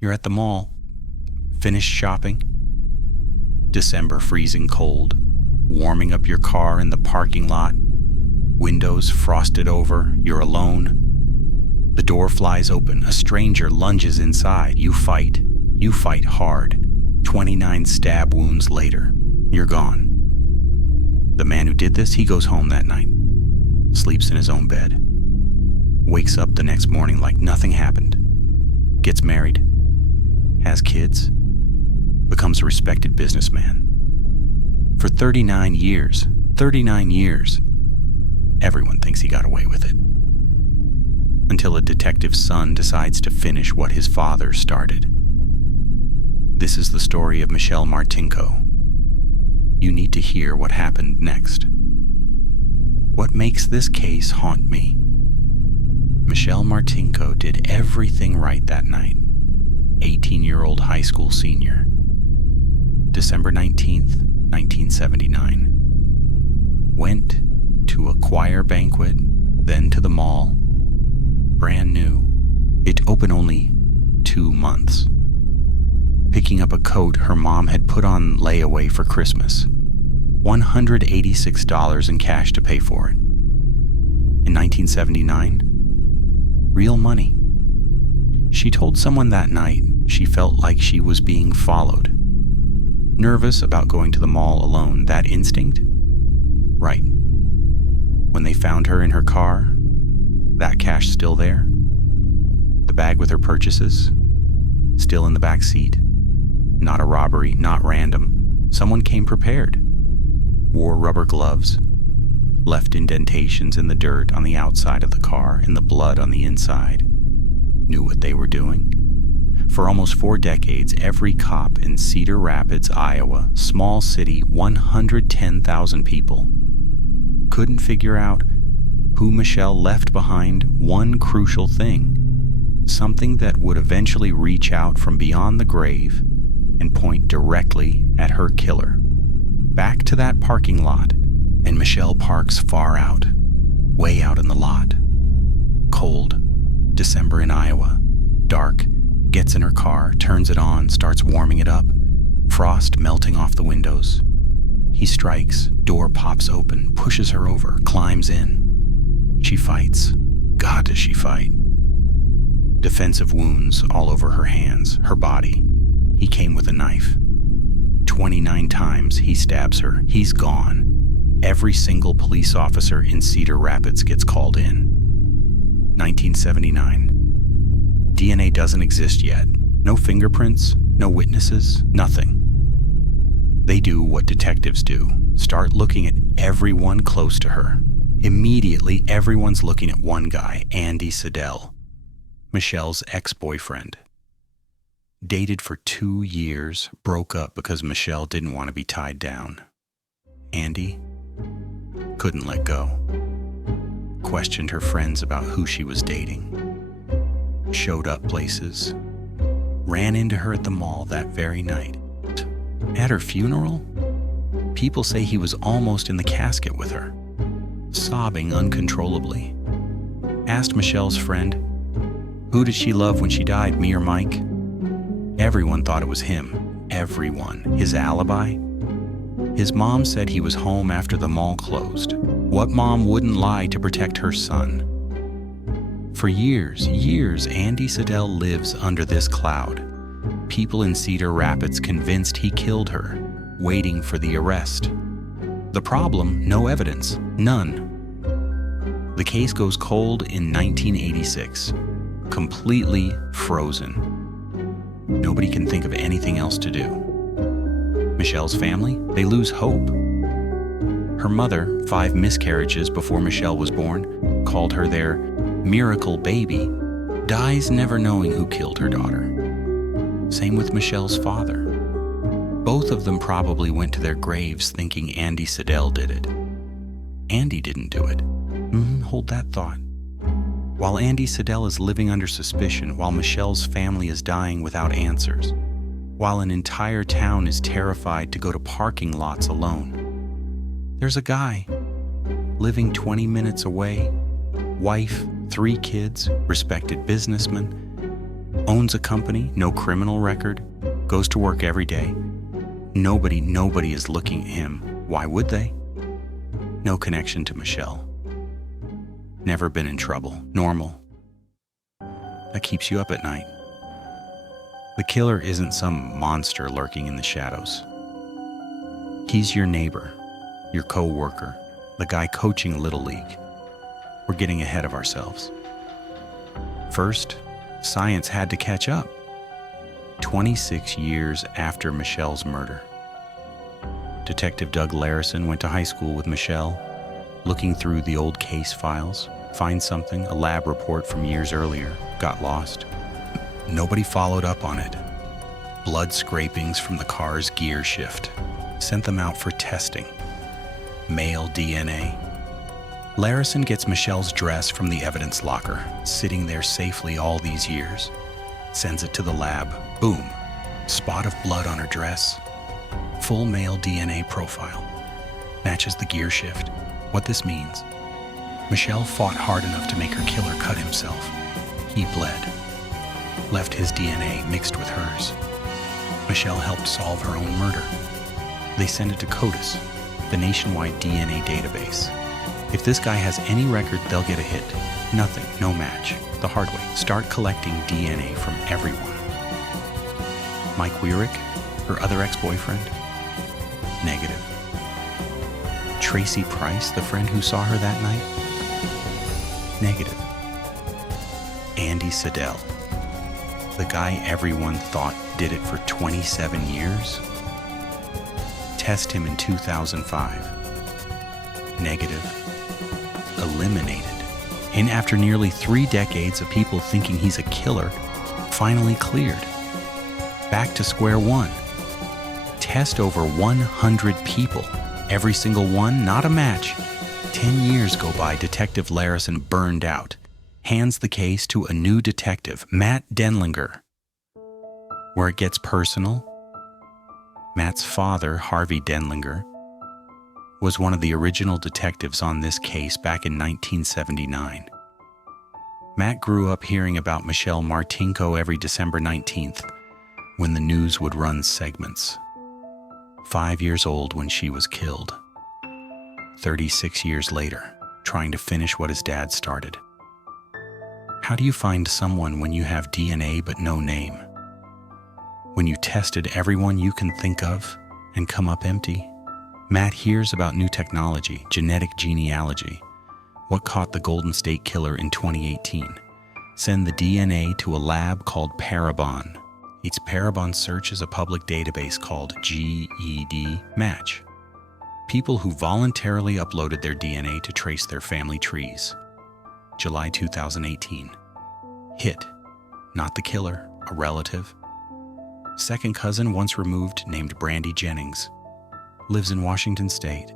You're at the mall, finished shopping. December freezing cold, warming up your car in the parking lot. Windows frosted over, you're alone. The door flies open, a stranger lunges inside. You fight hard. 29 stab wounds later, you're gone. The man who did this, he goes home that night, sleeps in his own bed, wakes up the next morning like nothing happened, gets married, has kids, becomes a respected businessman. For 39 years, everyone thinks he got away with it. Until a detective's son decides to finish what his father started. This is the story of Michelle Martinko. You need to hear what happened next. What makes this case haunt me? Michelle Martinko did everything right that night. 18-year-old high school senior. December 19th, 1979. Went to a choir banquet, then to the mall. Brand new. It opened only 2 months. Picking up a coat her mom had put on layaway for Christmas. $186 in cash to pay for it. In 1979, real money. She told someone that night she felt like she was being followed. Nervous about going to the mall alone, that instinct? Right. When they found her in her car, that cash still there. The bag with her purchases, still in the back seat. Not a robbery, not random. Someone came prepared. Wore rubber gloves, left indentations in the dirt on the outside of the car and the blood on the inside. Knew what they were doing. For almost 4 decades, every cop in Cedar Rapids, Iowa, small city, 110,000 people, couldn't figure out who Michelle left behind one crucial thing. Something that would eventually reach out from beyond the grave and point directly at her killer. Back to that parking lot, and Michelle parks far out, way out in the lot. Cold, December in Iowa, dark, gets in her car, turns it on, starts warming it up, frost melting off the windows. He strikes, door pops open, pushes her over, climbs in. She fights. God, does she fight. Defensive wounds all over her hands, her body. He came with a knife. 29 times he stabs her. He's gone. Every single police officer in Cedar Rapids gets called in. 1979. DNA doesn't exist yet. No fingerprints, no witnesses, nothing. They do what detectives do. Start looking at everyone close to her. Immediately, everyone's looking at one guy, Andy Siddell, Michelle's ex-boyfriend. Dated for 2 years, broke up because Michelle didn't want to be tied down. Andy couldn't let go. Questioned her friends about who she was dating. Showed up places. Ran into her at the mall that very night. At her funeral, people say he was almost in the casket with her, sobbing uncontrollably. Asked Michelle's friend, who did she love when she died, me or Mike? Everyone thought it was him. Everyone. His alibi? His mom said he was home after the mall closed. What mom wouldn't lie to protect her son? For years, Andy Siddell lives under this cloud. People in Cedar Rapids convinced he killed her, waiting for the arrest. The problem, no evidence, none. The case goes cold in 1986, completely frozen. Nobody can think of anything else to do. Michelle's family, they lose hope. Her mother, 5 miscarriages before Michelle was born, called her their miracle baby, dies never knowing who killed her daughter. Same with Michelle's father. Both of them probably went to their graves thinking Andy Siddell did it. Andy didn't do it. Hold that thought. While Andy Siddell is living under suspicion, while Michelle's family is dying without answers, while an entire town is terrified to go to parking lots alone, there's a guy living 20 minutes away, wife, 3 kids, respected businessman, owns a company, no criminal record, goes to work every day. Nobody is looking at him. Why would they? No connection to Michelle. Never been in trouble. Normal. That keeps you up at night. The killer isn't some monster lurking in the shadows. He's your neighbor, your co-worker, the guy coaching Little League. We're getting ahead of ourselves. First, science had to catch up. 26 years after Michelle's murder. Detective Doug Larison went to high school with Michelle, looking through the old case files, finds something, a lab report from years earlier, got lost. Nobody followed up on it. Blood scrapings from the car's gear shift. Sent them out for testing. Male DNA. Larison gets Michelle's dress from the evidence locker, sitting there safely all these years. Sends it to the lab. Boom. Spot of blood on her dress. Full male DNA profile. Matches the gear shift. What this means: Michelle fought hard enough to make her killer cut himself. He bled. Left his DNA mixed with hers. Michelle helped solve her own murder. They send it to CODIS, the nationwide DNA database. If this guy has any record, they'll get a hit. Nothing, no match. The hard way. Start collecting DNA from everyone. Mike Weirick, her other ex-boyfriend? Negative. Tracy Price, the friend who saw her that night? Negative. Andy Siddell, the guy everyone thought did it for 27 years? Test him in 2005. Negative. Eliminated. And after nearly 3 decades of people thinking he's a killer, finally cleared. Back to square one. Test over 100 people. Every single one, not a match. 10 years go by, Detective Larison burned out. Hands the case to a new detective, Matt Denlinger. Where it gets personal, Matt's father, Harvey Denlinger, was one of the original detectives on this case back in 1979. Matt grew up hearing about Michelle Martinko every December 19th, when the news would run segments. 5 years old when she was killed. 36 years later, trying to finish what his dad started. How do you find someone when you have DNA but no name? When you tested everyone you can think of and come up empty? Matt hears about new technology, genetic genealogy. What caught the Golden State Killer in 2018? Send the DNA to a lab called Parabon. Its Parabon searches a public database called GED Match. People who voluntarily uploaded their DNA to trace their family trees. July 2018. Hit. Not the killer, a relative. Second cousin once removed named Brandy Jennings. Lives in Washington State.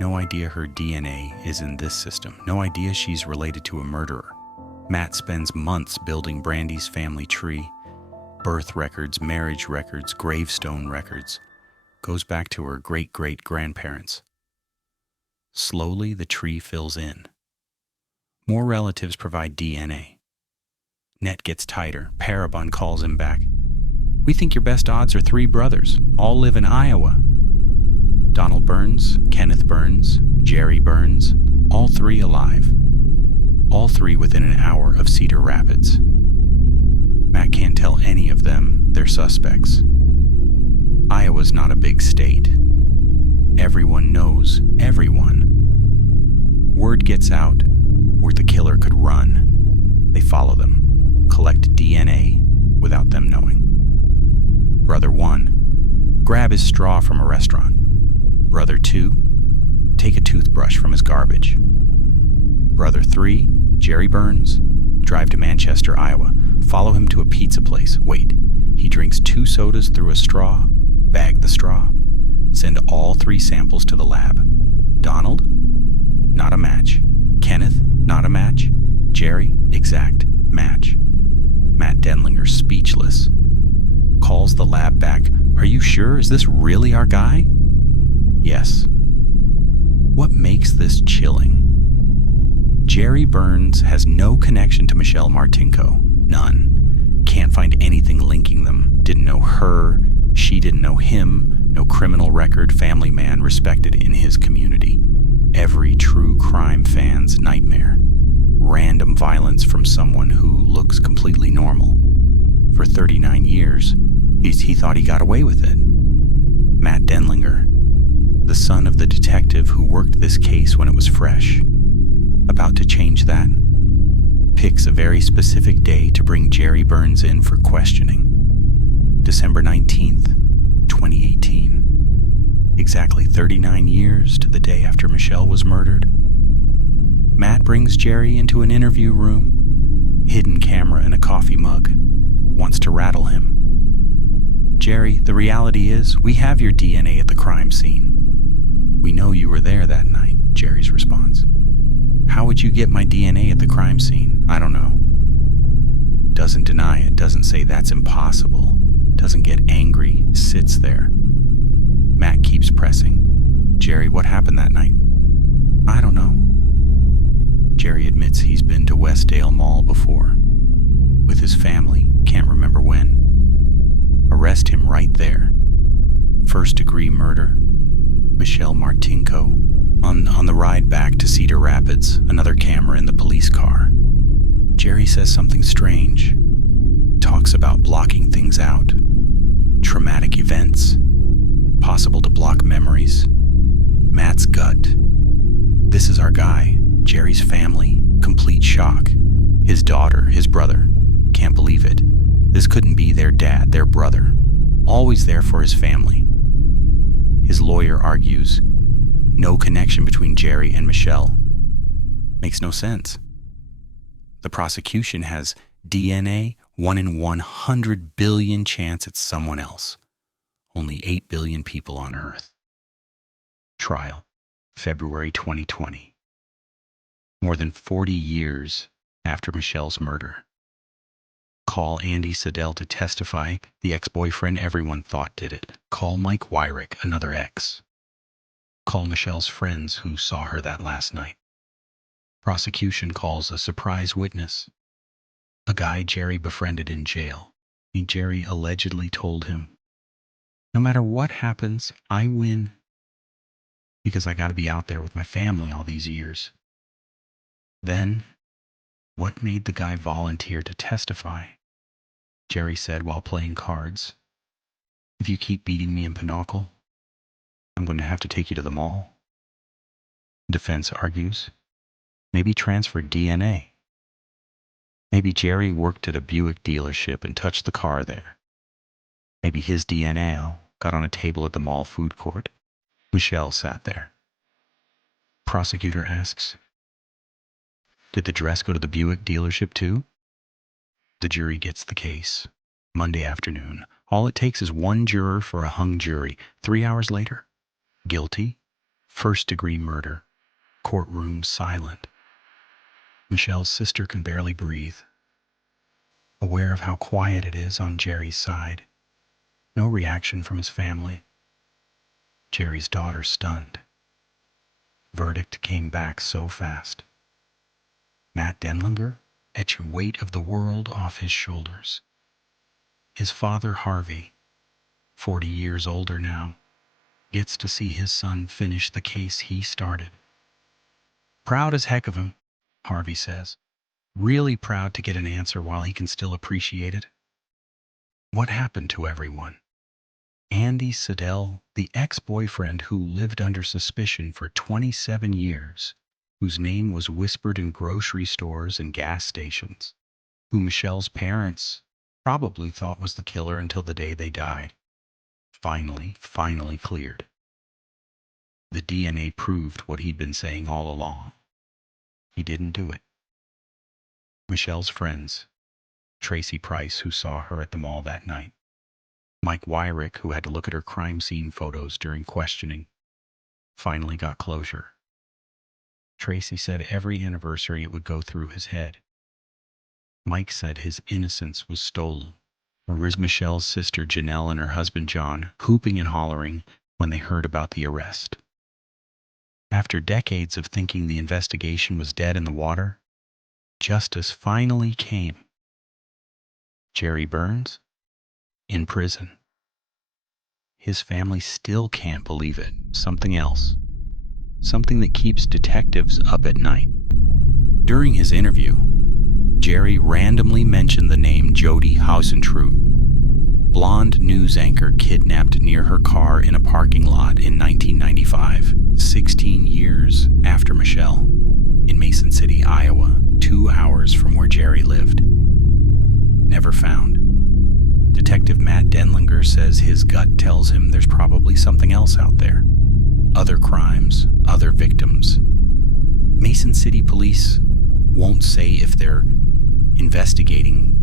No idea her DNA is in this system. No idea she's related to a murderer. Matt spends months building Brandy's family tree. Birth records, marriage records, gravestone records. Goes back to her great-great-grandparents. Slowly, the tree fills in. More relatives provide DNA. Net gets tighter. Parabon calls him back. We think your best odds are 3 brothers. All live in Iowa. Donald Burns, Kenneth Burns, Jerry Burns, all 3 alive. All 3 within an hour of Cedar Rapids. Matt can't tell any of them they're suspects. Iowa's not a big state. Everyone knows everyone. Word gets out where the killer could run. They follow them, collect DNA without them knowing. Brother 1, grab his straw from a restaurant. Brother 2, take a toothbrush from his garbage. Brother 3, Jerry Burns, drive to Manchester, Iowa. Follow him to a pizza place. Wait, he drinks 2 sodas through a straw. Bag the straw. Send all 3 samples to the lab. Donald? Not a match. Kenneth? Not a match. Jerry? Exact match. Matt Denlinger, speechless. Calls the lab back. Are you sure? Is this really our guy? Yes. What makes this chilling? Jerry Burns has no connection to Michelle Martinko. None. Can't find anything linking them. Didn't know her. She didn't know him. No criminal record, family man respected in his community. Every true crime fan's nightmare. Random violence from someone who looks completely normal. For 39 years, he thought he got away with it. Matt Denlinger, the son of the detective who worked this case when it was fresh. About to change that. Picks a very specific day to bring Jerry Burns in for questioning. December 19th, 2018. Exactly 39 years to the day after Michelle was murdered. Matt brings Jerry into an interview room, hidden camera in a coffee mug, wants to rattle him. Jerry, the reality is, we have your DNA at the crime scene. We know you were there that night, Jerry's response. How would you get my DNA at the crime scene? I don't know. Doesn't deny it, doesn't say that's impossible, doesn't get angry, sits there. Matt keeps pressing. Jerry, what happened that night? I don't know. Jerry admits he's been to Westdale Mall before. With his family, can't remember when. Arrest him right there. First-degree murder. Michelle Martinko. On the ride back to Cedar Rapids, another camera in the police car. Jerry says something strange. Talks about blocking things out. Traumatic events. Possible to block memories. Matt's gut. This is our guy. Jerry's family. Complete shock. His daughter, his brother. Can't believe it. This couldn't be their dad, their brother. Always there for his family. His lawyer argues, no connection between Jerry and Michelle. Makes no sense. The prosecution has DNA, 1 in 100 billion chance it's someone else. Only 8 billion people on Earth. Trial, February 2020. More than 40 years after Michelle's murder. Call Andy Siddell to testify, the ex-boyfriend everyone thought did it. Call Mike Wyrick, another ex. Call Michelle's friends who saw her that last night. Prosecution calls a surprise witness. A guy Jerry befriended in jail. Jerry allegedly told him, no matter what happens, I win because I gotta be out there with my family all these years. Then, what made the guy volunteer to testify? Jerry said while playing cards, if you keep beating me in Pinochle, I'm going to have to take you to the mall. Defense argues, maybe transfer DNA. Maybe Jerry worked at a Buick dealership and touched the car there. Maybe his DNA got on a table at the mall food court. Michelle sat there. Prosecutor asks, did the dress go to the Buick dealership too? The jury gets the case. Monday afternoon. All it takes is one juror for a hung jury. 3 hours later, guilty, first-degree murder. Courtroom silent. Michelle's sister can barely breathe. Aware of how quiet it is on Jerry's side. No reaction from his family. Jerry's daughter stunned. Verdict came back so fast. Matt Denlinger etched the weight of the world off his shoulders. His father, Harvey, 40 years older now, gets to see his son finish the case he started. Proud as heck of him, Harvey says. Really proud to get an answer while he can still appreciate it. What happened to everyone? Andy Siddell, the ex-boyfriend who lived under suspicion for 27 years, whose name was whispered in grocery stores and gas stations, who Michelle's parents probably thought was the killer until the day they died. Finally cleared. The DNA proved what he'd been saying all along. He didn't do it. Michelle's friends, Tracy Price, who saw her at the mall that night, Mike Wyrick, who had to look at her crime scene photos during questioning, finally got closure. Tracy said every anniversary it would go through his head. Mike said his innocence was stolen. Whereas Michelle's sister Janelle and her husband John, hooping and hollering when they heard about the arrest. After decades of thinking the investigation was dead in the water, justice finally came. Jerry Burns? In prison. His family still can't believe it. Something else. Something that keeps detectives up at night. During his interview, Jerry randomly mentioned the name Jody Hausentrut, blonde news anchor kidnapped near her car in a parking lot in 1995, 16 years after Michelle, in Mason City, Iowa, 2 hours from where Jerry lived. Never found. Detective Matt Denlinger says his gut tells him there's probably something else out there. Other crimes, other victims. Mason City police won't say if they're investigating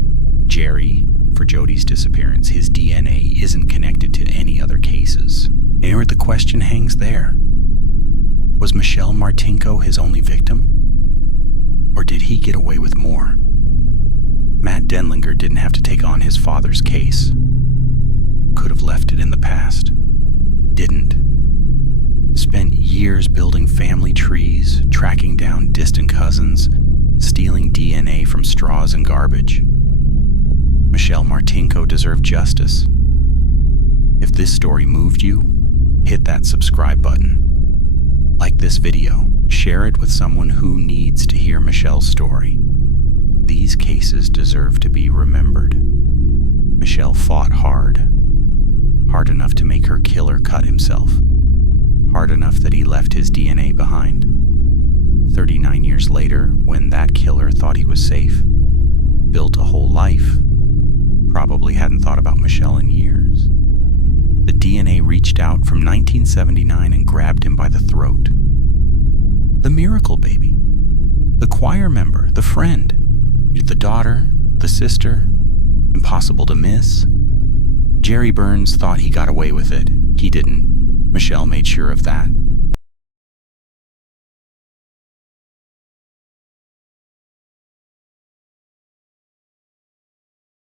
Jerry for Jody's disappearance. His DNA isn't connected to any other cases. And the question hangs there. Was Michelle Martinko his only victim? Or did he get away with more? Matt Denlinger didn't have to take on his father's case. Could have left it in the past. Didn't. Spent years building family trees, tracking down distant cousins, stealing DNA from straws and garbage. Michelle Martinko deserved justice. If this story moved you, hit that subscribe button. Like this video, share it with someone who needs to hear Michelle's story. These cases deserve to be remembered. Michelle fought hard enough to make her killer cut himself, hard enough that he left his DNA behind. 39 years later, when that killer thought he was safe, built a whole life, probably hadn't thought about Michelle in years. The DNA reached out from 1979 and grabbed him by the throat. The miracle baby, the choir member, the friend, the daughter, the sister, impossible to miss. Jerry Burns thought he got away with it. He didn't. Michelle made sure of that.